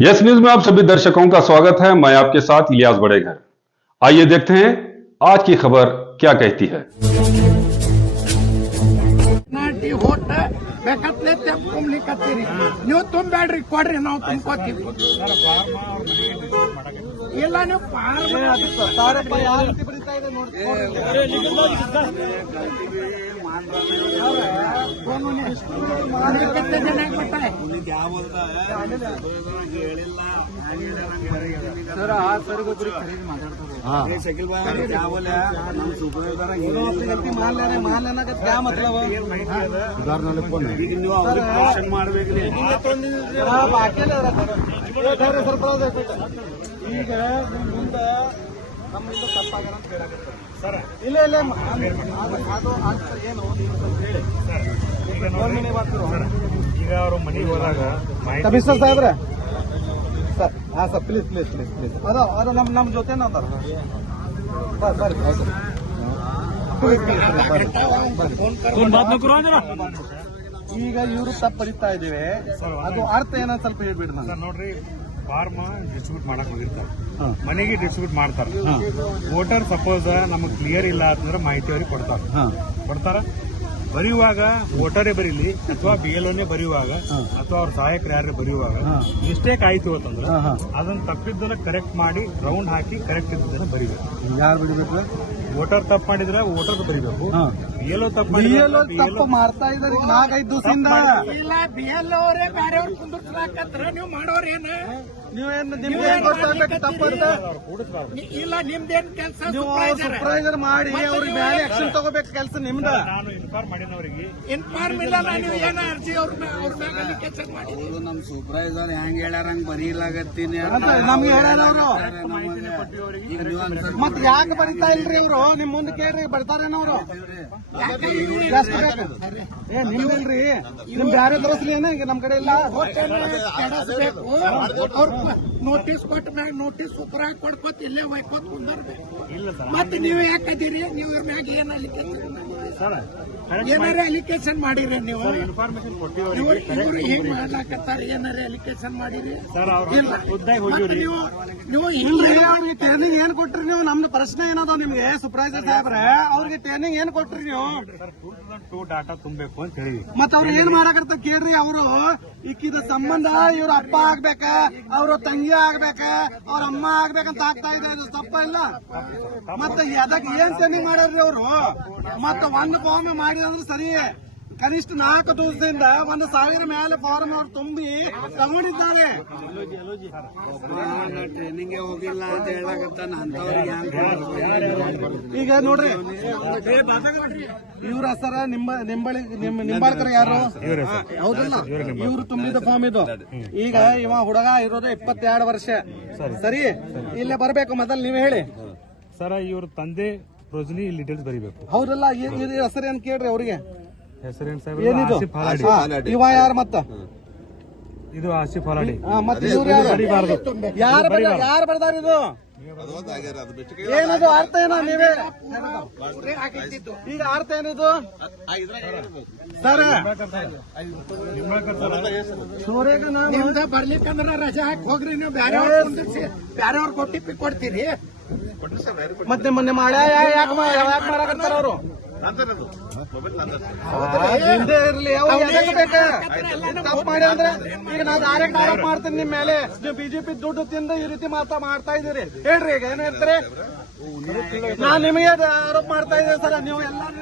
Yes news में आप सभी दर्शकों का स्वागत है। मैं आपके साथ इलियास बड़ेघर। आइए देखते हैं आज की खबर क्या कहती है। ಬೇಕತ್ಲೆ ತುಂಬ್ಲಿಕ್ಕತ್ತೀರಿ ನೀವು ತುಂಬಬೇಡ್ರಿ ಕೊಡ್ರಿ ನಾವು ತುಂಬ್ಕೋತೀವಿ ಇಲ್ಲ ನೀವು सर आज सर को पूरी खरीद माताड़ता शकील भाई क्या बोले हम सुपरवाइजर मान लेना का क्या मतलब ಈಗ ಮುಂದೆ ನಮ್ಮಿಂದ ತಪ್ಪಾಗ್ಯಾರ ಅಂತ ಹೇಳಕತ್ತಾರೆ ಸರ್. ಇಲ್ಲ ಇಲ್ಲ ಅದು ಏನು ಈಗ ಅವರು ಮನೆಗೆ ಹೋದಾಗ ಕಮಿಷನರ್ ಸಾಹೇಬ್ರೆ ಸರ್ ಹಾ sir please please please please ಅದು ನಮ್ಮ ಜೊತೆನ ಅದಾರ ಸರ್ ಈಗ ಇವರು ತಪ್ಪು ಬರೀತಾ ಇದ್ದೀವಿ ಅದು ಅರ್ಥ ಏನಂತ ಸ್ವಲ್ಪ ಹೇಳ್ಬಿಡ್ರಿ ನಾನು. ನೋಡ್ರಿ ಫಾರ್ಮ್ ಡಿಸ್ಟ್ರಿಬ್ಯೂಟ್ ಮಾಡಕ್ ಹೋಗಿರ್ತಾರೆ, ಮನೆಗೆ ಡಿಸ್ಟ್ರಿಬ್ಯೂಟ್ ಮಾಡ್ತಾರೆ. ವೋಟರ್ ಸಪೋಸ್ ನಮಗ್ ಕ್ಲಿಯರ್ ಇಲ್ಲ ಅಂತಂದ್ರೆ ಮಾಹಿತಿ ಅವ್ರಿಗೆ ಕೊಡ್ತಾರ. ಬರೆಯುವಾಗ ವೋಟರೇ ಬರೀಲಿ ಅಥವಾ BLOನೇ ಬರೆಯುವಾಗ ಅಥವಾ ಅವ್ರ ಸಹಾಯಕರು ಯಾರೇ ಬರೆಯುವಾಗ ಮಿಸ್ಟೇಕ್ ಆಯ್ತು ಅಂತಂದ್ರೆ ಅದನ್ನ ತಪ್ಪಿದ್ದನ್ನ ಕರೆಕ್ಟ್ ಮಾಡಿ ರೌಂಡ್ ಹಾಕಿ ಕರೆಕ್ಟ್ ಇದ್ದದನ್ನ ಬರೀಬೇಕು. ಯಾರು ಬರೀಬೇಕು? ವೋಟರ್ ತಪ್ಪು ಮಾಡಿದ್ರೆ ವೋಟರ್ ಬರೀಬೇಕು. BLO ತಪ್ಪು ಮಾಡ್ತಾ ಇದ್ದಾರೆ 4-5 ದಿವಸದಿಂದ. ಇಲ್ಲ BLO ಅವರೇ ಬೇರೆಯವ್ರು ಕುಂದಿರ್ಸ್ಲಾಕತ್ರ ನೀವು ಮಾಡೋರೇನ ನೀವೇನು ನಿಮ್ಗೆ ಗೊತ್ತಾಗಬೇಕು ತಪ್ಪಂತ ಇಲ್ಲ ನಿಮ್ದೇನ್ ಕೆಲಸ ನೀವು ಸೂಪರ್ವೈಸರ್ ಮಾಡಿ ಅವ್ರಿಗೆ ಮೇಲೆ ಆಕ್ಷನ್ ತಗೋಬೇಕು ಕೆಲಸ ನಿಮ್ದ. ನಾನು ಇನ್ಫಾರ್ಮ್ ಮಾಡಿನವರಿಗೆ ಇನ್ಫಾರ್ಮ್ ಇಲ್ಲ ನೀವು ಏನ ಅರ್ಜಿ ಅವ್ರ ಮ್ಯಾಗ ಕೆಲಸ ಮಾಡಿ ನಮ್ ಸೂಪರ್ವೈಸರ್ ಹೆಂಗ್ ಹೇಳ್ಯಾರ ಹಂಗ್ ಬರೀಲಾಗತ್ತೀನಿ ನಮ್ಗೆ ಹೇಳ್ಯಾರ ಅವರು. ಮತ್ ಯಾಕೆ ಬರೀತಾ ಇಲ್ರಿ ಇವ್ರು? ನಿಮ್ ಮುಂದೆ ಕೇಳ್ರಿ ಬರ್ತಾರೇನವ್ರು? ಏ ನಿಮ್ದಿಲ್ರಿ ನಿಮ್ ಬ್ಯಾರೆ ತೋರಿಸ್ಲಿ ಏನ ಈಗ ನಮ್ ಕಡೆ ಇಲ್ಲ. ನೋಟಿಸ್ ಕೊಟ್ಟ ಮ್ಯಾಗ ನೋಟಿಸ್ ಸೂಪರ್ ಆಗಿ ಕೊಡ್ಕೋತ ಇಲ್ಲೇ ಒಯ್ಕೋತ ಕುಂದರ್ಬೇಕು. ಮತ್ತೆ ನೀವು ಯಾಕದಿರಿ? ನೀವು ಇವ್ರ ಮ್ಯಾಗ ಏನ್ ಏನಾರ ಅಲಿಕೇಶನ್ ಮಾಡಿರಿ? ನೀವು ಇನ್ಫಾರ್ಮೇಶನ್ ಇವ್ರು ಹೆಂಗ್ ಮಾಡ್ಲಾಕತ್ತಾರ? ಏನಾರ ಅಲಿಕೇಶನ್ ಮಾಡಿರಿ? ನೀವು ಟ್ರೈನಿಂಗ್ ಏನ್ ಕೊಟ್ರಿ? ನೀವು ನಮ್ದು ಪ್ರಶ್ನೆ ಏನದ ನಿಮ್ಗೆ ಸೂಪರ್ವೈಸರ್ ಸಾಹೇಬ್ರೆ, ಅವ್ರಿಗೆ ಟ್ರೈನಿಂಗ್ ಏನ್ ಕೊಟ್ರಿ ನೀವು? ಡಾಟಾ ತುಂಬಬೇಕು ಅಂತ ಹೇಳಿ ಮತ್ತ ಅವ್ರು ಏನ್ ಮಾಡಕತ್ತ ಕೇಳ್ರಿ. ಅವರು ಇಕ್ಕಿದ ಸಂಬಂಧ ಇವ್ರ ಅಪ್ಪ ಆಗ್ಬೇಕ, ಅವ್ರ ತಂಗಿ ಆಗ್ಬೇಕ, ಅವ್ರ ಅಮ್ಮ ಆಗ್ಬೇಕಂತ ಆಗ್ತಾ ಇದೆ. ಇದು ತಪ್ಪ ಇಲ್ಲ. ಮತ್ತೆ ಅದಕ್ಕೆ ಏನ್ ಟ್ರೈನಿಂಗ್ ಮಾಡ್ಯಾರ್ರಿ ಅವರು? ಮತ್ತ ಒಂದು ಫಾರ್ಮ್ ಮಾಡಿದ್ರೆ ಸರಿ. ಕನಿಷ್ಠ 4 ದಿವಸದಿಂದ 1,000 ಮೇಲೆ ಫಾರ್ಮ್ ಅವ್ರು ತುಂಬಿ ತಗೊಂಡಿದ್ದಾರೆ. ಟ್ರೈನಿಂಗ್ ಹೋಗಿಲ್ಲ ಅಂತ ಹೇಳಕತ್ತಾನ. ಈಗ ನೋಡ್ರಿ ಇವ್ರ ಸರ ನಿಂಬಾಳ್ಕರ ಯಾರು? ಹೌದಲ್ಲ, ಇವ್ರು ತುಂಬಿದ ಫಾರ್ಮ್ ಇದು. ಈಗ ಇವ ಹುಡುಗ ಇರೋದು 22 ವರ್ಷ. ಸರಿ, ಇಲ್ಲೇ ಬರ್ಬೇಕು. ಮೊದಲು ನೀವ್ ಹೇಳಿ ಸರ, ಇವ್ರ ತಂದೆ ರೋಜಿನಿ ಇಲ್ಲಿ ಡೀಟೇಲ್ಸ್ ಬರೀಬೇಕು. ಹೌದಲ್ಲ, ಹೆಸರು ಏನ್ ಕೇಳ್ರಿ ಅವ್ರಿಗೆ. ಹೆಸರೇನು ಏನಿದು? ಇವ ಯಾರು? ಮತ್ತ ಇದು ಆಸಿಫ್ ಹಲಾಡಿ. ಮತ್ತೆ ಇವ್ರು ಯಾರು ಬರ್ದಾರ? ಇದು ಏನದು ಅರ್ಥ ಏನ? ನೀವೇ ಈಗ ಅರ್ಥ ಏನಿದು ಸರ್? ನಿಮ್ದ ಬರ್ಲಿಕ್ಕಂದ್ರ ರಜಾ ಹಾಕಿ ಹೋಗ್ರಿ. ನೀವು ಬ್ಯಾರೆಯವ್ರ ಕೊಟ್ಟಿಪ್ಪಿ ಕೊಡ್ತೀರಿ. ಮತ್ತೆ ಮೊನ್ನೆ ಮಳೆ ಯಾಕೆ ಮಾಡಕತ್ತಾರ ಅವರು? ಹಿಂದೆ ಇರ್ಲಿ, ತಪ್ಪು ಮಾಡಿ ಅಂದ್ರೆ ಈಗ ನಾನು ಡೈರೆಕ್ಟ್ ಆರೋಪ ಮಾಡ್ತೀನಿ ನಿಮ್ ಮೇಲೆ. ನೀವು ಬಿಜೆಪಿ ದುಡ್ಡು ತಿಂದು ಈ ರೀತಿ ಮಾಡ್ತಾ ಇದೀರಿ. ಹೇಳ್ರಿ, ಈಗ ಏನ್ ಹೇಳ್ತಾರೆ? ನಾನ್ ನಿಮಗೆ ಆರೋಪ ಮಾಡ್ತಾ ಇದ್ದೇನೆ ಸರ್. ನೀವು ಎಲ್ಲಾರು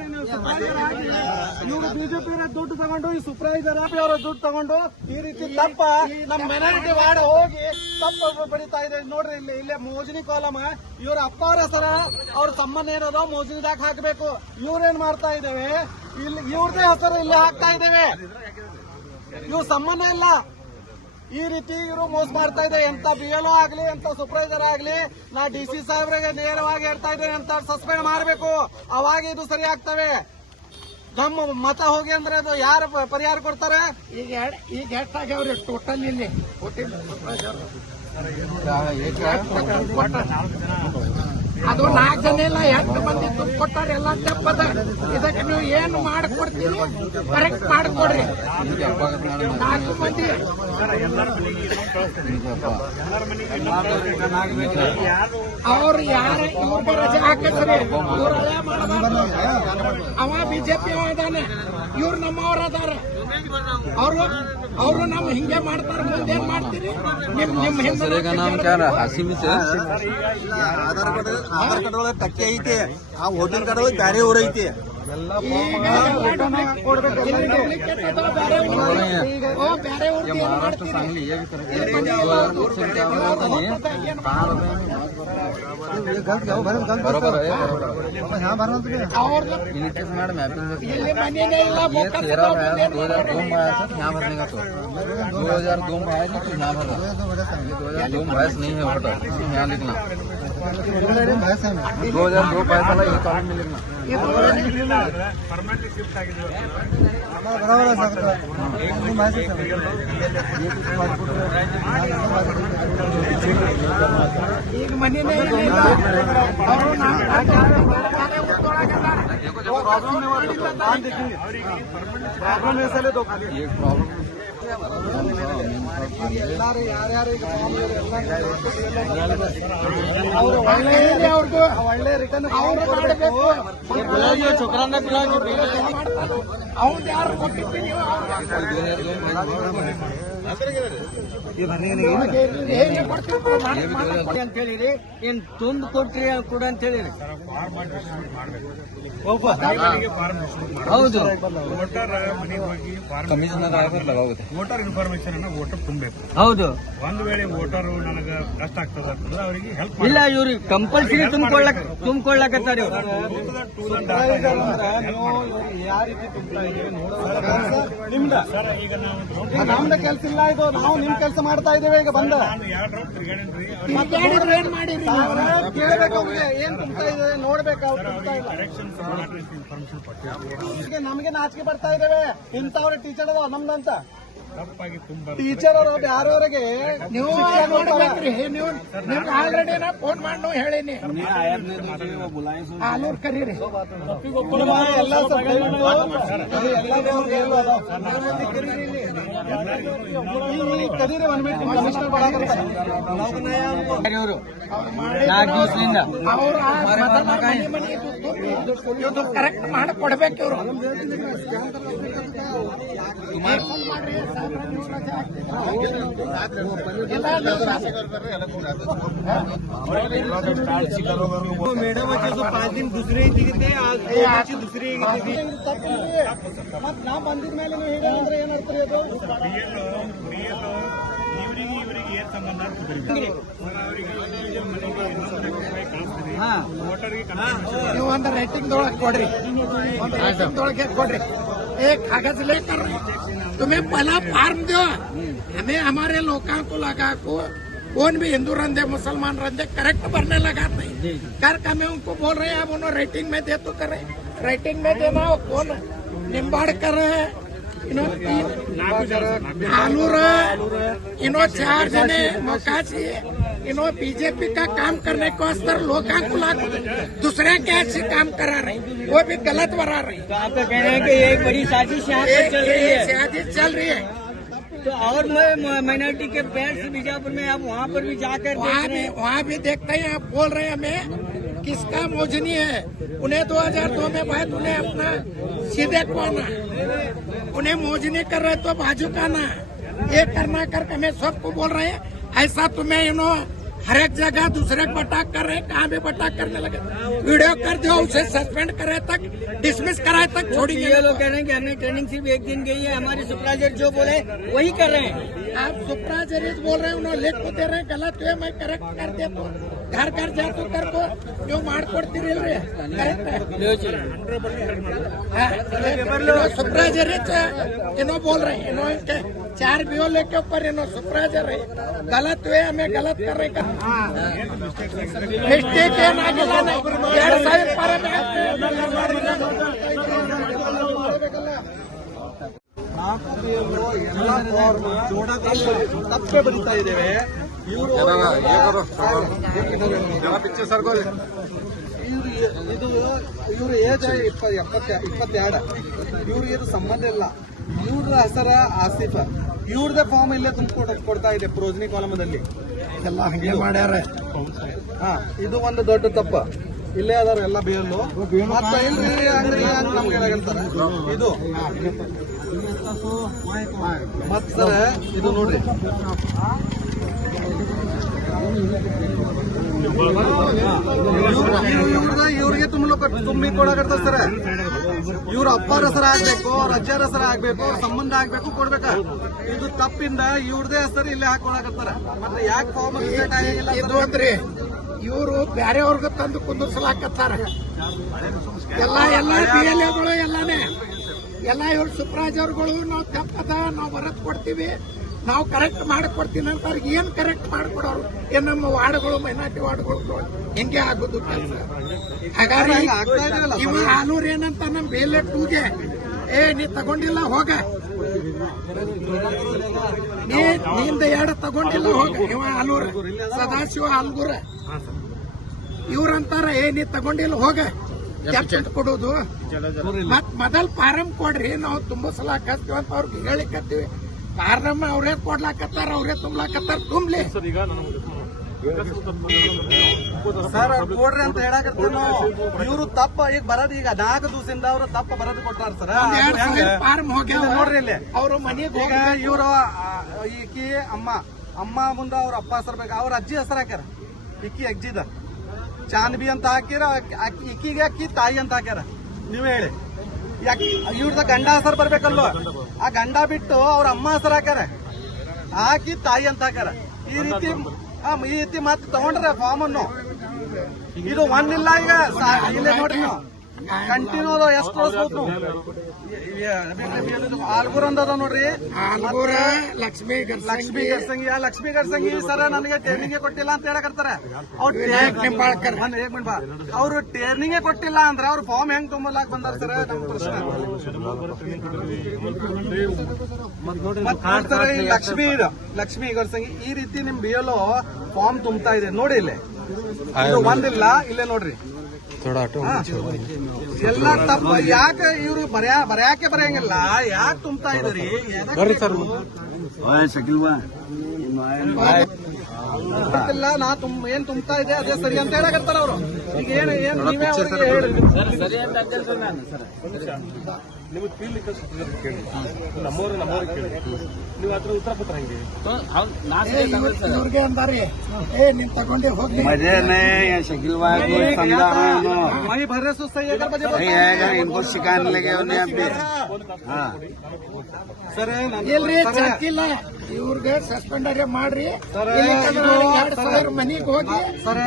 ಇವ್ರು ಬಿಜೆಪಿ ದುಡ್ಡು ತಗೊಂಡು, ಈ ಸೂಪರ್ವೈಸರ್ ಅವರ ದುಡ್ಡು ತಗೊಂಡು ಈ ರೀತಿ ತಪ್ಪ ನಮ್ ಮೈನಾರಿಟಿ ವಾರ್ಡ್ ಹೋಗಿ ತಪ್ಪ ಬರೀತಾ ಇದೆ. ನೋಡ್ರಿ, ಇಲ್ಲೇ ಮೋಜಿನಿ ಕಾಲಮ್ ಇವ್ರ ಅಪ್ಪ ಅವರ ಹೆಸರ ಅವ್ರ ಸಂಬಂಧ ಏನದೋ ಮೋಜಿನಿದಾಗ ಹಾಕ್ಬೇಕು. ಇವ್ರೇನ್ ಮಾಡ್ತಾ ಇದ್ದೇವೆ? ಇಲ್ಲಿ ಇವ್ರದೇ ಹೆಸರು ಇಲ್ಲಿ ಹಾಕ್ತಾ ಇದ್ದೇವೆ. ಇವ್ರ ಸಂಬಂಧ ಇಲ್ಲ. ಈ ರೀತಿ ಇವರು ಮೋಸ ಮಾಡ್ತಾ ಇದೆ. ಎಂತ BLO ಆಗ್ಲಿ, ಎಂತ ಸೂಪರ್ವೈಸರ್ ಆಗ್ಲಿ, ನಾ DC ಸಾಹೇಬ್ರಿಗೆ ನೇರವಾಗಿ ಹೇಳ್ತಾ ಇದ್ದೇನೆ, ಅಂತ ಸಸ್ಪೆಂಡ್ ಮಾಡಬೇಕು. ಅವಾಗ ಇದು ಸರಿ ಆಗ್ತವೆ. ನಮ್ಮ ಮತ ಹೋಗಿ ಅಂದ್ರೆ ಅದು ಯಾರು ಪರಿಹಾರ ಕೊಡ್ತಾರೆ? ಈಗ ಎಷ್ಟಾಗ್ಯಾವ್ರಿ ಟೋಟಲ್ ಇಲ್ಲಿ? ಅದು 4 ಜನ ಇಲ್ಲ 8 ಮಂದಿ ದುಡ್ಡು ಕೊಟ್ಟಾರ ಎಲ್ಲ ತಪ್ಪದ. ಇದಕ್ಕೆ ನೀವು ಏನು ಮಾಡಿಕೊಡ್ತೀರಿ ಕರೆಕ್ಟ್ ಮಾಡಿಕೊಡ್ರಿ. 4 ಮಂದಿ ಅವ್ರು ಯಾರ ಇವ್ರಿಗೆ ರಜೆ ಹಾಕಿದ್ರಿ, ಇವ್ರ ರಜೆ ಮಾಡಬಾರ್ದು. ಅವ ಬಿಜೆಪಿ ಅದಾನೆ, ಇವ್ರು ನಮ್ಮವ್ರ ಅದಾರ. ಅವರು ನಮ್ ಹಿಂಗೆ ಮಾಡ್ತಾರ. ಮುಂದೇನ್ ಮಾಡ್ತೀರಿ? ನಿಮ್ ಆಧಾರ್ ಕಾರ್ಡ್ ಒಳಗೆ ಟಕ್ಕೆ ಐತಿ, ಆ ವೋಟಿಂಗ್ ಕಾರ್ಡ್ ಒಳಗೆ ಬ್ಯಾರೆ ಊರ ಐತಿ. महीने ಇಲ್ಲ 2002 में आया था, यहाँ भरने का तो 2002 में आया था, यहाँ भर रहा 2002 में भैंस नहीं है वोटर, यहाँ लिखना 2002 पैसा लगा ये कॉलेज में लिखना ಪರ್ಮನೆಂಟ್ ಶಿಫ್ಟ್ ಆಗಿದ್ರು. ಈಗ ಮನೇನೆ ಇಲ್ಲ. ಅವರು प्रॉब्लम ऐसा ले दो ये प्रॉब्लम ಎಲ್ಲಾರು ಯಾರ್ಯಾರು ಈಗ ಅವ್ರು ಒಳ್ಳೆ ರಿಟರ್ನ್ ಅವ್ರು ಮಾಡಬೇಕು. ಅವ್ನು ಯಾರು ಕೊಟ್ಟಿರ್ತೀವಿ ನೀವು ಏನು ಕೊಡ್ತೀವಿ ಅಂತ ಹೇಳಿರಿ, ಏನ್ ತುಂಬ ಕೊಟ್ರಿ ಕೂಡ ಅಂತ ಹೇಳಿರಿ. ಹೌದು ವೋಟರ್ ಮನೆಗೆ ಹೋಗಿ ಫಾರ್ಮ್ ಕಮಿಷನರ್ ಆಗೋದು ಲಗಾಗುತ್ತೆ. ವೋಟರ್ ಇನ್ಫಾರ್ಮೇಶನ್ ಅನ್ನ ವೋಟರ್ ತುಂಬಬೇಕು. ಹೌದು, ಒಂದ್ ವೇಳೆ ವೋಟರ್ ನನಗ ಕಷ್ಟ ಆಗ್ತದ ಅಂತಂದ್ರೆ ಅವರಿಗೆ ಹೆಲ್ಪ್ ಇಲ್ಲ ಇವ್ರಿಗೆ ಕಂಪಲ್ಸರಿ ತುಂಬಿಕೊಳ್ಳಕತ್ತಾರ ಇವ್ರು. ಯಾವ ರೀತಿ ತುಂಬ್ತಾ ಇದೀವಿ ನಿಮ್ದ ಈಗ ನಾವು ನಮ್ದ ಕೆಲ್ಸ ಇಲ್ಲ ಇದು, ನಾವು ನಿಮ್ ಕೆಲಸ ಮಾಡ್ತಾ ಇದ್ದೇವೆ ಈಗ ಬಂದ. ನಾನು 2 ರೌಂಡ್ ತಿರ್ಗಾಡೇನ್ರಿ. ಏನ್ ಮಾಡಿರಿ? ಕೇಳ್ಬೇಕು ಅವ್ರಿಗೆ ಏನ್ ತುಂಬ್ತಾ ಇದೆ ನೋಡ್ಬೇಕು. ಅವ್ರು ತುಂಬ್ತಾ ಇಲ್ಲ. ಎಲೆಕ್ಷನ್ಸ್ ಇನ್ಫಾರ್ಮೇಶನ್ ಕೊಟ್ಟಿರ್ತೀವಿ. ಈಗ ನಮಗೆ ನಾಚಿಕೆ ಬರ್ತಾ ಇದ್ದೇವೆ. ಇಂಥವ್ರ ಟೀಚರ್ ಅದ ನಮ್ದಂತ ತಪ್ಪಾಗಿ ತುಂಬ ಟೀಚರ್ ಅವರು ಯಾರ್ಯವರೆಗೆ ನೀವು ನೋಡ್ಬೇಕ್ರಿ. ನೀವು ನಿಮ್ಗೆ ಆಲ್ರೆಡಿ ನಾ ಫೋನ್ ಮಾಡಿ ನಾವು ಹೇಳೀನಿ. ಆಲೂರ್ ಕರೀರಿ. ಎಲ್ಲ ಕರೀರಿ 1 ಮಿನಿಟ್ ಕಮಿಷನರ್ ಬರಾಕತ್ತಾರ. ಅವ್ರು ಇದು ಕರೆಕ್ಟ್ ಮಾಡಿ ಕೊಡ್ಬೇಕು ಇವ್ರು. ಮೇಡಮ್ 5 दिन दुसरे ತೆಗಿತೆ, दुसरे ಮತ್ ನಾ ಬಂದಿದ ಮೇಲೆ ನೀವು ಹೇಳಂದ್ರೆ ಏನರ್ತೀರಿ ಅದು? ಇವರಿಗೆ ಏನ್ ಸಂಬಂಧ ಅಂತ ಗೊತ್ತಿಲ್ಲ. ಅವರಿಗೆ ವೋಟರ್ಗೆ ನೀವು ಒಂದು ರೇಟಿಂಗ್ ದೊಳಗೆ ಕೊಡ್ರಿ. ಒಂದು ರೇಟಿಂಗ್ ದೊಳಗೆ ಕೊಡ್ರಿ. एक कागज लेकर तुम्हें पहला फॉर्म दो, हमें हमारे लोगों को लगा को कौन भी हिंदू रंधे मुसलमान रंधे करेक्ट भरने लगा नहीं कर का मैं उनको बोल रहे हैं। अब उन्होंने रेटिंग में दे तो करे, रेटिंग में देना हो कौन निम्बाड़ कर रहे हैं आलूर इन्हों 4 जने मौका चाहिए। इन्हों बीजेपी का काम करने को अस्तर लोगों को लागू दूसरे के ऐसे काम करा रही, वो भी गलत बना रही। तो आपका कहना है कि ये एक बड़ी साजिश यहाँ पर चल रही है। साजिश चल रही है। तो और माइनॉरिटी के पेरेंट्स बीजापुर में आप वहाँ पर भी जाकर वहाँ भी देखते हैं। आप बोल रहे हैं हमें किसका मोजनी है। उन्हें 2002 में बात उन्हें अपना सीधे को आना, उन्हें मोजनी कर रहे तो बाजू का ना ये करना करके हमें सबको बोल रहे हैं। ऐसा तुम्हें इन्हों हर एक जगह दूसरे को अटैक कर रहे हैं, कहाँ भी अटैक करने लगे। वीडियो कर दो, उसे सस्पेंड करे तक, डिसमिस कराए तक छोड़ेंगे। ये लोग कह रहे हैं कि हमने ट्रेनिंग सिर्फ 1 दिन गई है, हमारे सुपरवाइजर जो बोले वही कर रहे हैं। आप सुपरवाइजर बोल रहे हैं, उन्होंने लिख को दे रहे हैं, गलत हुए मैं करेक्ट कर दे तो घर घर जा तो कर को जो ಮಾಡ್ಕೊಡ್ತೀರಿ सुपरवाइजर इन्हों बोल रहे हैं। इन्हों इनके 4 बीओ लेके ऊपर इन्हों सुपरवाइजर है, गलत हुए हमें गलत कर रहे मिस्टेक है ना गिला नहीं 2.5 साल पर ಎಲ್ಲ ಫಾರ್ಮ್ ತಪ್ಪೆ ಬರೀತಾ ಇದ್ದೇವೆ. ಇವ್ರ ಏಜ್ 22 ಇವ್ರಿಗೆ ಇದು ಸಂಬಂಧ ಇಲ್ಲ. ಇವ್ರ ಹೆಸರ ಆಸಿಫ, ಇವ್ರದೇ ಫಾರ್ಮ್ ಇಲ್ಲೇ ಕೊಡ್ತಾ ಇದೆ ಪ್ರೋಜನಿ ಕಾಲಮದಲ್ಲಿ ಎಲ್ಲ ಹಂಗೆ ಮಾಡ್ಯಾರ. ಹಾ, ಇದು ಒಂದು ದೊಡ್ಡ ತಪ್ಪ. ಇಲ್ಲೇ ಅದಾರ ಎಲ್ಲ ಬಿಯಲ್ಲು. ಮತ್ತೆ ಇಲ್ರಿ ಅಂಗಡಿ ಅಂತ ನಮ್ಗೆ ಹೇಳ್ತಾರೆ. ಇದು ಮತ್ ಸರ್ ಇದು ನೋಡ್ರಿ, ಇವ್ರಿಗೆ ತುಂಬಿ ಕೊಡಕರ್ತಾರ ಸರ್. ಇವ್ರ ಅಪ್ಪರ ಹೆಸರು ಆಗ್ಬೇಕು, ಅವ್ರ ಅಜ್ಜರ ಹೆಸರು ಆಗ್ಬೇಕು, ಅವ್ರ ಸಂಬಂಧ ಆಗ್ಬೇಕು, ಕೊಡ್ಬೇಕ. ಇದು ತಪ್ಪಿಂದ ಇವ್ರದೇ ಹೆಸರು ಇಲ್ಲೇ ಹಾಕೊಳಕತ್ತಾರ. ಮತ್ತೆ ಯಾಕೆ ಫಾರ್ಮ್ ಮಿಸ್ಟೇಕ್ ಆಗಿಲ್ಲ ಇದು ಅಂದ್ರಿ ಇವರು ಬ್ಯಾರೆಯವ್ರಿಗ ತಂದು ಕುಂದಿರ್ಸಲಾಕತ್ತಾರ. ಎಲ್ಲ BLAಗಳು ಎಲ್ಲಾನೇ ಎಲ್ಲ ಇವ್ರು ಸುಪ್ರಾಜ್ ಅವ್ರುಗಳು ನಾವು ತಪ್ಪದ ನಾವು ಬರತ್ ಕೊಡ್ತೀವಿ, ನಾವು ಕರೆಕ್ಟ್ ಮಾಡಿಕೊಡ್ತೀನಿ ಅಂತ. ಏನ್ ಕರೆಕ್ಟ್ ಮಾಡಿಕೊಡೋರು? ಏನ್ ನಮ್ಮ ವಾರ್ಡ್ಗಳು ಮೈನಾರಿಟಿ ವಾರ್ಡ್ಗಳು ಹೆಂಗೆ ಆಗೋದು ಕೆಲಸ? ಹಾಗಾದ್ರೆ ಇವ ಆಲೂರ್ ಏನಂತ ನಮ್ BLA 2ಗೆ ನೀ ತಗೊಂಡಿಲ್ಲ ಹೋಗ, ನಿಂದ 2 ತಗೊಂಡಿಲ್ಲ ಹೋಗ. ಇವ ಆಲೂರ್ ಸದಾಶಿವ ಆಲ್ಗೂರ ಇವ್ರಂತಾರ ನೀ ತಗೊಂಡಿಲ್ಲ ಹೋಗ, ಎಷ್ಟು ಕೊಡೋದು? ಮತ್ ಮೊದಲ್ ಫಾರಂ ಕೊಡ್ರಿ, ನಾವು ತುಂಬಿಸ್ಲಾಕತ್ತೀವಿ ಅಂತ ಅವ್ರಿಗೆ ಹೇಳಿಕತ್ತೀವಿ. ಫಾರಂ ಅವ್ರೇ ಕೊಡ್ಲಾಕತ್ತಾರ, ಅವ್ರೇ ತುಂಬಲಾಕತ್ತಾರ, ತುಂಬಲಿ ಸರ್ ಕೊಡ್ರಿ ಅಂತ ಹೇಳಕತ್ತೀವಿ ನಾವು. ಇವ್ರು ತಪ್ಪ ಈಗ ಬರೋದು ಈಗ 4 ದಿವಸದಿಂದ ಅವ್ರು ತಪ್ಪ ಬರೋದು ಕೊಟ್ಟಾರ ಸರ್. ಫಾರಂ ಹೋಗ್ಯಾವ ನೋಡ್ರಿ ಇಲ್ಲಿ ಅವ್ರ ಮನೆಗೆ. ಈಗ ಇವ್ರು ಈಕಿ ಅಮ್ಮ ಮುಂದ ಅವ್ರ ಅಪ್ಪ ಹೆಸರು ಬೇಕು, ಅವ್ರ ಅಜ್ಜಿ ಹೆಸರು ಹಾಕ್ಯಾರ. ಇಕ್ಕಿ ಅಜ್ಜಿದ ಚಾಂದ್ಬಿ ಅಂತ ಹಾಕಿರ, ಇಕ್ಕಿಗೆ ಅಕ್ಕಿ ತಾಯಿ ಅಂತ ಹಾಕ್ಯಾರ. ನೀವೇ ಹೇಳಿ, ಇವ್ರದ ಗಂಡ ಹೆಸರು ಬರ್ಬೇಕಲ್ವ? ಆ ಗಂಡ ಬಿಟ್ಟು ಅವ್ರ ಅಮ್ಮ ಹೆಸರು ಹಾಕ್ಯಾರ, ಹಾಕಿ ತಾಯಿ ಅಂತ ಹಾಕ್ಯಾರ. ಈ ರೀತಿ ಮತ್ತೆ ತಗೊಂಡ್ರೆ ಫಾರ್ಮ್ ಅನ್ನು ಇದು ಒಂದಿಲ್ಲ. ಈಗ ಇಲ್ಲೇ ನೋಡ್ರಿ ನೀವು ಕಂಟಿನ್ಯೂ ಎಷ್ಟು ಆಲ್ಗೂರ್ ಅಂದದ ನೋಡ್ರಿ. ಆಲ್ಗೂರ ಲಕ್ಷ್ಮೀ ಗರ್ಸಂಗಿ ಸರ ನನಗೆ ಟ್ರೈನಿಂಗ್ ಕೊಟ್ಟಿಲ್ಲ ಅಂತ ಹೇಳಕರ್ತಾರೆ. ಅವ್ರು ಟ್ರೈನಿಂಗ್ ಕೊಟ್ಟಿಲ್ಲ ಅಂದ್ರೆ ಅವ್ರ ಫಾರ್ಮ್ ಹೆಂಗ್ ತುಂಬಲಾಕ್ ಬಂದಾರ ಸರ್? ನಮ್ ಪ್ರಶ್ನೆ. ಲಕ್ಷ್ಮೀ ಗರ್ಸಂಗಿ ಈ ರೀತಿ ನಿಮ್ BLO ಫಾರ್ಮ್ ತುಂಬ್ತಾ ಇದೆ ನೋಡಿ. ಇಲ್ಲೇ ಇದು ಒಂದಿಲ್ಲ, ಇಲ್ಲೇ ನೋಡ್ರಿ ಎಲ್ಲ ತಪ್ಪ. ಯಾಕೆ ಇವ್ರು ಬರ್ಯಾಕೆ ಬರೆಯಂಗಿಲ್ಲ? ಯಾಕೆ ತುಂಬ್ತಾ ಇದ್ರಿ? ಗೊತ್ತಿಲ್ಲ. ನಾ ಏನ್ ತುಂಬ್ತಾ ಇದೆ ಅದೇ ಸರಿ ಅಂತ ಹೇಳಕತ್ತಾರ ಅವ್ರು. ಈಗ ಏನ್ ನೀವೇ ಅವ್ರಿಗೆ ಹೇಳಿ. ಇವ್ರಿಗೆ ಅಂದಾರಿ ನೀನ್ ತಗೊಂಡೆ ಹೋಗಿ मजे नहीं है शकील भाई को समझा रहा हूँ। वही भरोसे सही नहीं आएगा, इनको सिखाने लगे उन्हें अभी। हाँ ಸರ್ ಇಲ್ರಿ ಚಕ್ಕಿಲ್ಲ ಇವ್ರಿಗೆ ಸಸ್ಪೆಂಡರ್ ಮಾಡ್ರಿ. ಮನಿಗೆ ಹೋಗಿ ಸರ್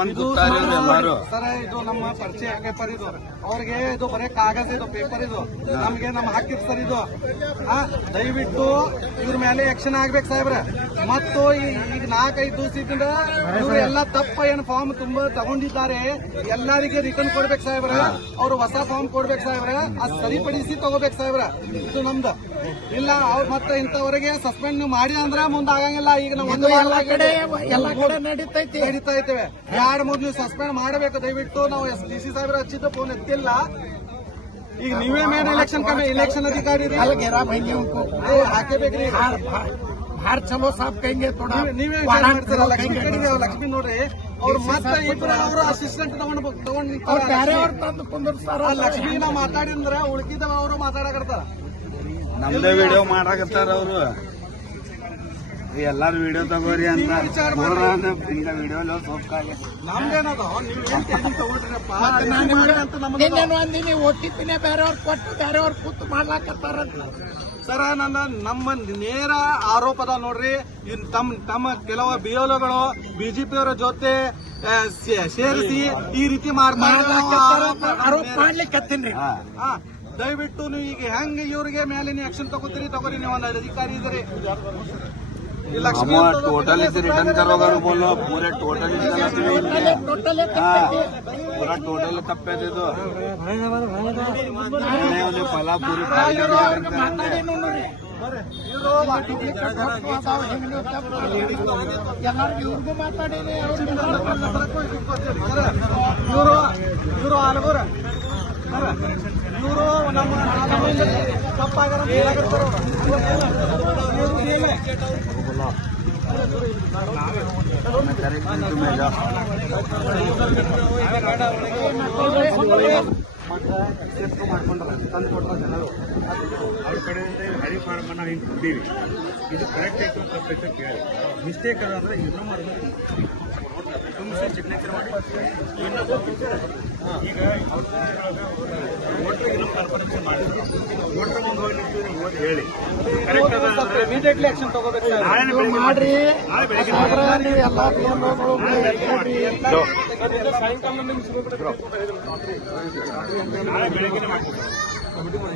ಬಂದು ಕೂತಾರೆ ಎಲ್ಲಾರು. ಸರ್ ಇದು ನಮ್ಮ ಪರಿಚಯ ಪೇಪರ್ ಇದು. ಅವ್ರಿಗೆ ಇದು ಬರೀ ಕಾಗಜ ಇದು, ಪೇಪರ್ ಇದು. ನಮ್ಗೆ ನಮ್ಮ ಹಾಕಿದ್ ಸರ್ ಇದು. ದಯವಿಟ್ಟು ಇವ್ರ ಮೇಲೆ ಆಕ್ಷನ್ ಆಗ್ಬೇಕು ಸಾಹೇಬ್ರ. ಮತ್ತು ಈಗ 4-5 ದಿವಸದಿಂದ ಇವ್ರು ಎಲ್ಲ ತಪ್ಪ ಏನು ಫಾರ್ಮ್ ತಗೊಂಡಿದ್ದಾರೆ ಎಲ್ಲರಿಗೆ ರಿಟರ್ನ್ ಕೊಡ್ಬೇಕು ಸಾಹೇಬ್ರ. ಅವ್ರು ಹೊಸ ಫಾರ್ಮ್ ಕೊಡ್ಬೇಕು ಸಾಹೇಬ್ರ. ಅದ್ ಸರಿಪಡಿಸಿ ತಗೋಬೇಕು ಸಾಹೇಬ್ರ. ಇದು ನಮ್ದು ಇಲ್ಲ. ಅವ್ರು ಮತ್ತೆ ಇಂಥವರೆಗೆ ಸಸ್ಪೆಂಡ್ ನೀವು ಮಾಡಿ ಅಂದ್ರೆ ಮುಂದೆ ಆಗಂಗಿಲ್ಲ. ಈಗ ನಾವು ಎಲ್ಲ ಕಡೆ ನಡೀತಾ ಇದ್ದೇವೆ. 2-3 ನೀವು ಸಸ್ಪೆಂಡ್ ಮಾಡಬೇಕು ದಯವಿಟ್ಟು. ನಾವು DC ಸಾಹೇಬ್ರ ಹಚ್ಚಿದ್ದು ಫೋನ್ ಎತ್ತಿಲ್ಲ. ಈಗ ನೀವೇ ಮೇನ್ ಇಲೆಕ್ಷನ್ ಅಧಿಕಾರಿ ಹಾಕೇಬೇಕ್ರಿ. ಭಾಳ ಚಲೋ ಸಾಬ್ ಕೈಗೆ ನೀವೇ ಲಕ್ಷ್ಮಿ ನೋಡ್ರಿ. ಅವ್ರು ಮತ್ತೆ ಇಬ್ಬರು ಅವರು ಅಸಿಸ್ಟೆಂಟ್ ತಗೊಂಡು ಬೇರೆಯವ್ರು ತಂದು ಕುಂದಿರ್ತಾರ. ಲಕ್ಷ್ಮಿನ ಮಾತಾಡಿದ್ರೆ ಉಳ್ಕಿದವ ಅವರು ಮಾತಾಡಕರ್ತಾರ. ನಮ್ದೇ ವಿಡಿಯೋ ಮಾಡಾಕತ್ತಾರ ಅವರು. ಎಲ್ಲಾರು ವಿಡಿಯೋ ತಗೋರಿ ಅಂತ ವಿಡಿಯೋ ಸೋಪ್ಕಾಗೆ ನಮ್ದೇನದ ನೀವೇನ್ ತಗೊಳ್ರಿಪ್ಪ ನಿನ್ನೇನು ಅಂದಿನಿ OTPನೇ ಬೇರೆಯವ್ರು ಕೊಟ್ಟು ಬೇರೆಯವ್ರು ಕೂತು ಮಾಡ್ಲಾಕತ್ತಾರಂತ. ಸರ ನಮ್ಮ ನೇರ ಆರೋಪದ ನೋಡ್ರಿ. ತಮ್ಮ ಕೆಲವು BLOಗಳು BJP ಅವರ ಜೊತೆ ಸೇರಿಸಿ ಈ ರೀತಿ ಆರೋಪ ಮಾಡ್ಲಿಕ್ಕತ್ತೀನ್ರಿ. ದಯವಿಟ್ಟು ನೀವು ಈಗ ಹೆಂಗ್ ಇವ್ರಿಗೆ ಮೇಲೆ ನೀವು ಆಕ್ಷನ್ ತಗೋತೀರಿ ತಗೋರಿ. ನೀವು ಒಂದು ಅಧಿಕಾರಿ ಇದ್ರಿ. टोटल इसे रिटर्न करोगे बोलो पूरे टोटल पूरा टोटल कप्पे दे दो पहला पूरी ಇವ್ರಿಗೂ ಮಾತಾಡೀನಿ ಇವರು ಹಲವಾರ ಇವರು ನಮ್ಮ ತಪ್ಪಾಗಾರ ಮಾಡ್ಕೊಂಡ್ರ ತಂದು ಕೊಟ್ರ ಜನರು ಅವ್ರ ಕಡೆಯಿಂದ ಹರಿ ಫಾರ್ಮ್ ನಾವು ಹಿಂಗೆ ಕೊಟ್ಟಿವಿ. ಇದು ಕರೆಕ್ಟ್ ಆಯ್ತು ತಪ್ಪಾಯ್ತು ಕೇಳಿ ಮಿಸ್ಟೇಕ್ ಅದಂದ್ರೆ ಇನ್ನೂ ಮಾಡಬೇಕು ತುಂಬಿಸಿ ಸಿಗ್ನೇಚರ್ ಮಾಡಿ ಈಗ ಓಟ್ರಿಗೆ ಇನ್ನೂ ಕನ್ಫರೆನ್ಸ್ ಮಾಡಿ ಓಟ್ರ ಮುಂದೆ ಹೋಗಿ ನಿಂತು ಓದಿ ಹೇಳಿ ಕರೆಕ್ಟ್ ಅದ ಅಂದ್ರೆ ಇಮಿಡಿಯೇಟ್ಲಿ ಆಕ್ಷನ್ ತಗೋಬೇಕು. ಮಾಡ್ರಿ ನಾಳೆ ಬೆಳಗ್ಗೆ ನಾಳೆ ಬೆಳಗ್ಗೆ ಮಾಡ್ತೀವಿ.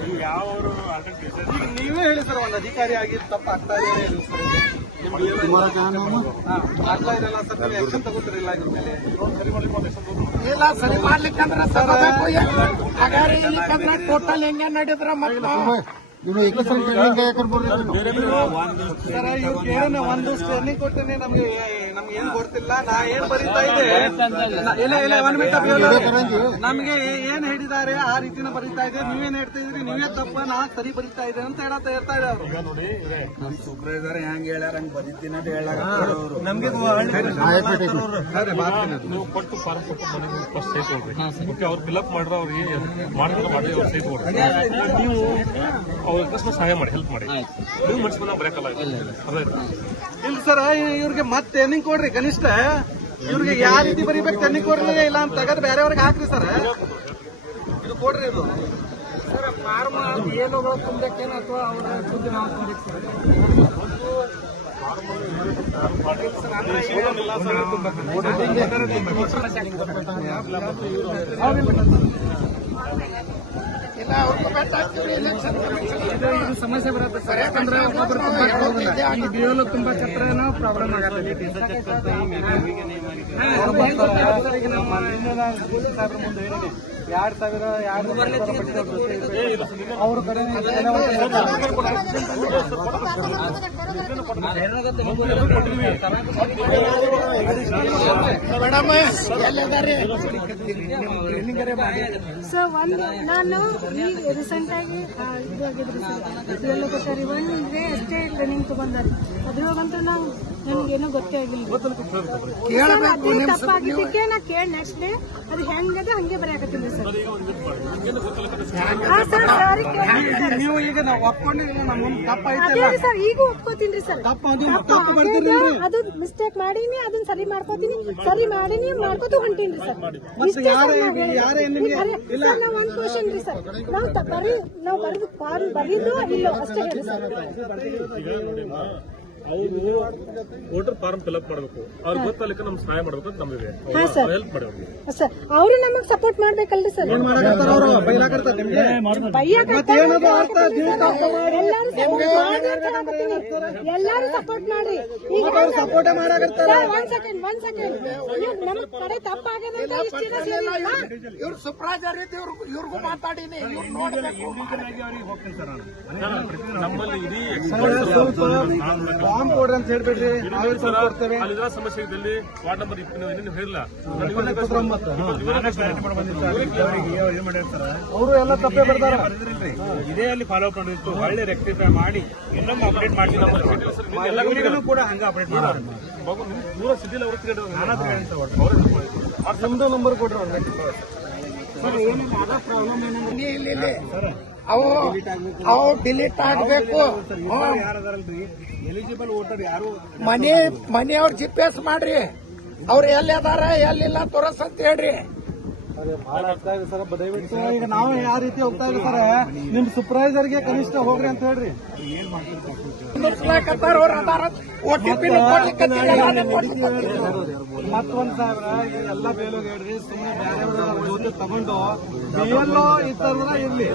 ನೀವು ಯಾವ ನೀವೇ ಹೇಳಿ ಸರ್, ಒಂದು ಅಧಿಕಾರಿ ಆಗಿ ತಪ್ಪ ಆಗ್ತಾ ಇದೆ ಆಗ್ತಾ ಇದೆಲ್ಲ ಸರ್, ನೀವು ಆಕ್ಷನ್ ತಗೋತಿರಿಲ್ಲ ಇದ್ರ ಮೇಲೆ. ಇಲ್ಲ ಸರಿ ಮಾಡ್ಲಿಕ್ಕಂದ್ರೆ ತಗೋಬೇಕು. ಹಾಗಾದ್ರೆ ಇಲ್ಲಿಕಂದ್ರೆ ಟೋಟಲ್ ಹೆಂಗೆ ನಡೆದ್ರ ಮತ್ತೆ ಸರ್ ಇವ್ರಿಗೆ ಏನು ಒಂದು ಟ್ರೈನಿಂಗ್ ಕೊಡ್ತೀನಿ, ನಮ್ಗೆ ಏನ್ ಗೊತ್ತಿಲ್ಲ. ನಾ ಏನ್ ಬರೀತಾ ಇದೆ ನಮ್ಗೆ ಏನ್ ಹೇಳಿದ್ದಾರೆ ಆ ರೀತಿನ ಬರೀತಾ ಇದೆ. ನೀವೇನ್ ಹೇಳ್ತಾ ಇದ್ರಿ, ನೀವೇ ತಪ್ಪ, ನಾ ಸರಿ ಬರೀತಾ ಇದೆ ಅಂತ ಹೇಳ್ತಾ ಇರ್ತಾರೆ ಅವರು. ಸೂಪರ್ವೈಸರ್ ಹೆಂಗ್ ಹೇಳ್ಯಾರ ಹಂಗ್ ಬರೀತೀನಿ ಅಂತ ಹೇಳಾರ ನಮ್ಗೆ ನೀವು ಕೊಟ್ಟು ಫಾರ್ಮ್ ಕೊಟ್ಟು ಮನೆಗೆ ಫಸ್ಟ್ ಸೈಟ್ ಕೊಡ್ರಿ. ಓಕೆ, ಅವ್ರು ಫಿಲ್ಅಪ್ ಮಾಡ್ರೆ ಅವ್ರಿಗೆ ಮಾಡಿ ಅವ್ರು ಸೈಟ್ ಕೊಡ್ರಿ. ನೀವು ಅವ್ರ ಅಕಸ್ಮಾತ್ ಸಹಾಯ ಮಾಡಿ, ಹೆಲ್ಪ್ ಮಾಡಿ. ನೀವು ಮನ್ಸ್ಕೊಂಡ ಬರೆಯಕ್ಕಲ್ಲ. ಇಲ್ಲ ಸರ್, ಇವ್ರಿಗೆ ಮತ್ತೆ ಟ್ರೈನಿಂಗ್ ಕೊಡ್ರಿ ಕನಿಷ್ಠ. ಇವ್ರಿಗೆ ಯಾವ ರೀತಿ ಬರೀಬೇಕು ಟ್ರೈನಿಂಗ್ ಕೊಡ್ರಿ, ಇಲ್ಲ ಅಂತ ತೆಗೆದು ಬೇರೆಯವ್ರಿಗೆ ಹಾಕ್ರಿ ಸರ್. ಇದು ಕೊಡ್ರಿ ಇದು ಸರ್. ಫಾರ್ಮ್ ಏನು ತುಂಬಕ್ಕೇನು ಅಥವಾ ಅವರ ಸುದ್ದಿ ನಾವು ಇಲ್ಲ ಅವ್ರಿಗೂ ಬೇಕಾಗ್ತೀವಿ ಎಲೆಕ್ಷನ್ ಇದು ಸಮಸ್ಯೆ ಬರುತ್ತೆ ಸರ್. ಯಾಕಂದ್ರೆ ಬಿಯೋಲು ತುಂಬಾ ಛತ್ರನೂ ಪ್ರಾಬ್ಲಮ್ ಆಗತ್ತೆ. ಸಾಹೇಬ್ರ ಮುಂದೆ ಹೇಳಿದೆ 2,000 ಅವ್ರ ಕಡೆ ಮೇಡಮ್ ಎಲ್ಲದಾರೆ ಸರ್. ನಾನು ಈಗ ರೀಸೆಂಟ್ ಆಗಿ ಇದು ಆಗಿದ್ರಿ ಸರ್, ಎಲ್ಲ ಕೊಟ್ಟಾರಿ 1 ಡೇ ಅಷ್ಟೇ ಟ್ರೈನಿಂಗ್ ತಗೊಂಡಾರಿ. ಅದ್ರೊಳಗಂತೂ ನನಗೇನು ಗೊತ್ತೇ ಆಗಿಲ್ಲ. ಅದೇ ತಪ್ಪಾಗಿದ್ದಕ್ಕೆ ನಾ ಕೇಳಿ ನೆಕ್ಸ್ಟ್ ಡೇ ಅದು ಹೆಂಗದ ಹಂಗೆ ಬರೆಯಕತ್ತೀನಿ ಸರ್. ನೀವು ಈಗ ನಾವು ಒಪ್ಕೊಂಡಿಲ್ಲ, ನಮ್ಮ ತಪ್ಪ ಅದೇ ಸರ್, ಈಗ ಒಪ್ಕೋತೀನಿ ಸರ್. ಅದು ಮಿಸ್ಟೇಕ್ ಮಾಡೀನಿ, ಅದನ್ನ ಸರಿ ಮಾಡ್ಕೋತೀನಿ, ಸರಿ ಮಾಡೀನಿ ಮಾಡ್ಕೋತ ಹೊಂಟೀನಿ ಸರ್. ಇಷ್ಟೇ ಸರ್ ನಾವು ಒಂದು ಕ್ವಶನ್ ರೀ ಸರ್. ನಾವು ಬರೆದು ಫಾರ್ಮ್ ಬರೀದು ಇಲ್ಲ ಅಷ್ಟೇ ಹೇಳಿ ಸರ್. ಅವರು ವೋಟರ್ ಫಾರ್ಮ್ ಫಿಲ್ಅಪ್ ಮಾಡಬೇಕು. ಅವ್ರಿಗೆ ಗೊತ್ತಲಿಕ್ಕೆ ನಮ್ಗೆ ಸಹಾಯ ಮಾಡ್ಬೇಕು ಅಂತ ನಮಗೆ ಹೆಲ್ಪ್ ಮಾಡಿ ಅವ್ರಿಗೆ. ಸರ್ ಅವರು ನಮಗ್ ಸಪೋರ್ಟ್ ಮಾಡ್ಬೇಕಲ್ರಿ ಸರ್. ಎಲ್ಲಾರು ಸಪೋರ್ಟ್ ಮಾಡ್ರಿ. ಈಗ ಸಪೋರ್ಟ್ ಮಾಡಾಕತ್ತಾರ. ಒಂದ್ ಸೆಕೆಂಡ್ ನಮ್ ಕಡೆ ತಪ್ಪಾಗದಂತ ಇವ್ರು ಸುಪ್ರಾಜರ್ ಇವ್ರಿಗೂ ಮಾತಾಡೀನಿ. ಇವ್ರು ನೋಡ್ಬೇಕು. ನಮ್ಮಲ್ಲಿ ಇಡೀ ಫಾರ್ಮ್ ಕೊಡ್ರಿ ಅಂತ ಹೇಳ್ಬೇಡ್ರಿ, ನಾವೇ ಕೊಡ್ತೇವೆ. ಅಲ್ಲಿರೋ ಸಮಸ್ಯೆ ಇದ್ದಲ್ಲಿ ವಾರ್ಡ್ ನಂಬರ್ 20 ಹೇಳಿಲ್ಲ. ಅವರು ಎಲ್ಲ ತಪ್ಪೇ ಬರ್ತಾರ. ಇದೇ ಅಲ್ಲಿ ಫಾಲೋ ಅಪ್ ಮಾಡಿತ್ತು, ಒಳ್ಳೆ ರೆಕ್ಟಿಫೈ ಮಾಡಿ ಇನ್ನೊಮ್ಮೆ ಅಪ್ಡೇಟ್ ಮಾಡಿ ಎಲ್ಲರಿಗೂ ಕೂಡ ಹಂಗ ಅಪ್ಡೇಟ್ ಮಾಡಿ ದೂರ ಸಿಟಿಲಿ ಅವ್ರ ನಿಮ್ದು ನಂಬರ್ ಕೊಡ್ರಿ. ಇಲ್ಲಿ ಅವು ಡಿಲೀಟ್ ಆಗ್ಬೇಕು. ಯಾರದಾರಲ್ರಿ ಎಲಿಜಿಬಲ್ ವೋಟರ್ ಯಾರು ಮನೆಯವ್ರ GPS ಮಾಡ್ರಿ. ಅವ್ರು ಎಲ್ಲಿ ಅದಾರ ಎಲ್ಲಿಲ್ಲ ತೋರಸ್ ಅಂತ ಹೇಳ್ರಿ. ಬಹಳ ಆಗ್ತಾ ಇದೆ ಸರ್. ದಯವಿಟ್ಟು ಈಗ ನಾವು ಯಾವ ರೀತಿ ಹೋಗ್ತಾ ಇದ್ದೀವಿ ಸರ್, ನಿಮ್ ಸೂಪರ್ವೈಸರ್ಗೆ ಕನಿಷ್ಠ ಹೋಗ್ರಿ ಅಂತ ಹೇಳ್ರಿ. OTP ಮತ್ತೊಂದ್ ಸಾವಿರ ಎಲ್ಲ ಬೇಲೋಗಿ ಹೇಳ್ರಿ. ಸುಮ್ಮನೆ ಬೇರೆ ತಗೊಂಡು BLO ಇತ್ತಂದ್ರ ಇರ್ಲಿ.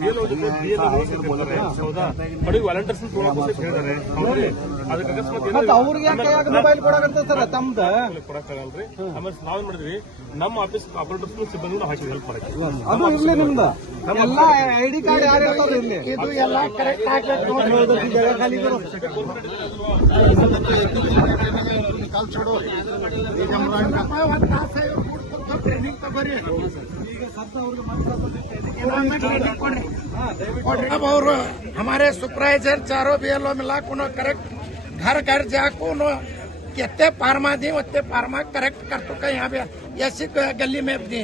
BLO ಜೊತೆ BLO ಸೇರ್ಕೊಳ್ತಾರೆ ಹೌದಾ ಕಡೆ ವಾಲಂಟಿಯರ್ಸ್ ತೊಗೊಳಕ್ಕೆ ಹೇಳಿದ್ದಾರೆ ಹೌದ್ರಿ ಅದಕ್ಕೆ ಅಕಸ್ಮಾತ್ ಮತ್ತೆ ಅವ್ರಿಗೆ ಯಾಕೆ ಮೊಬೈಲ್ ಕೊಡಕಂತ ಸರ್ ತಮ್ದ ಕೊಡಕ್ಕಾಗಲ್ರಿ ಆಮೇಲೆ ನಾವೇನ್ ಮಾಡಿದ್ವಿ ನಮ್ಮ ಆಫೀಸ್ ಆಪರೇಟರ್ಸ್ ಸಿಬ್ಬಂದಿ ಹಾಕಿ ಹೆಲ್ಪ್ ಮಾಡಕ್ಕೆ ಅದು ಇರ್ಲಿ ನಿಮ್ದ ಎಲ್ಲಾ ID ಕಾರ್ಡ್ ಯಾರು ಇರ್ತಾರ ಇರ್ಲಿ ಇದು ಎಲ್ಲ ಕರೆಕ್ಟ್ ಆಗ್ಬೇಕು ಟ್ರೈನಿಂಗ್ ತಗೋರಿ अब और हमारे सुपरवाइजर चारों BLO मिला को करेक्ट घर घर जाको कितने पारमा दी उतने पारमा करेक्ट कर तो कहीं यहाँ पे ऐसी गली में दी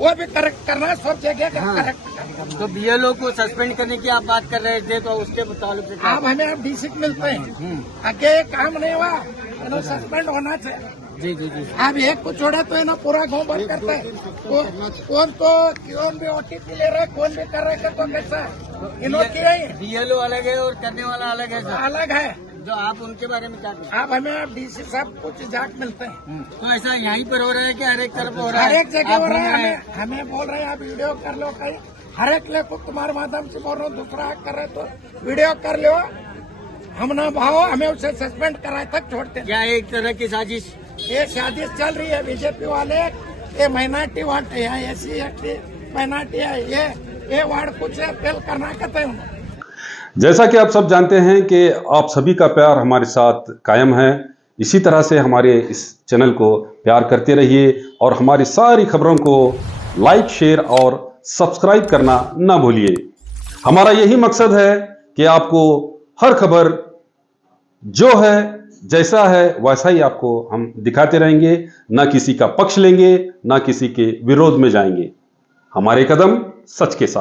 वो भी करेक्ट करना सब जगह करेक्ट करना। तो BLO को सस्पेंड करने की आप बात कर रहे थे तो उसके मुताबिक अब हमें अब DC मिलते हैं आगे काम नहीं हुआ तो सस्पेंड होना चाहिए। जी जी जी अब एक को छोड़ा तो ना पूरा गांव बंद करता है कौन तो कौन भी OTP ले रहा है कौन भी कर रहा है तो कैसा इन्होंने किया ही BLO अलग है और करने वाला अलग है सर अलग है जो आप उनके बारे में क्या कहते अब हमें अब DC साहब कुछ जाग मिलते हैं हैं तो ऐसा यहीं पर हो रहा है कि हर एक तरफ हो रहा हर है एक जगह हो आप रहा है घूम रहे हमें बोल रहे हैं आप वीडियो कर लो कहीं हर एक को तुम्हारे माध्यम से बोल रहा हूँ दूसरा कर रहे तो वीडियो कर लो हम ना भाव हमें उसे सस्पेंड कराए तक छोड़ते हैं। क्या एक तरह की साजिश ये शादी चल रही है बीजेपी वाले ये माइनॉरिटी वार्ड है यहाँ SC माइनॉरिटी है ये वार्ड कुछ फेल करना कहते हैं जैसा कि आप सब जानते हैं कि आप सभी का प्यार हमारे साथ कायम है। इसी तरह से हमारे इस चैनल को प्यार करते रहिए और हमारी सारी खबरों को लाइक शेयर और सब्सक्राइब करना ना भूलिए। हमारा यही मकसद है कि आपको हर खबर जो है जैसा है वैसा ही आपको हम दिखाते रहेंगे, ना किसी का पक्ष लेंगे ना किसी के विरोध में जाएंगे। हमारे कदम सच के साथ।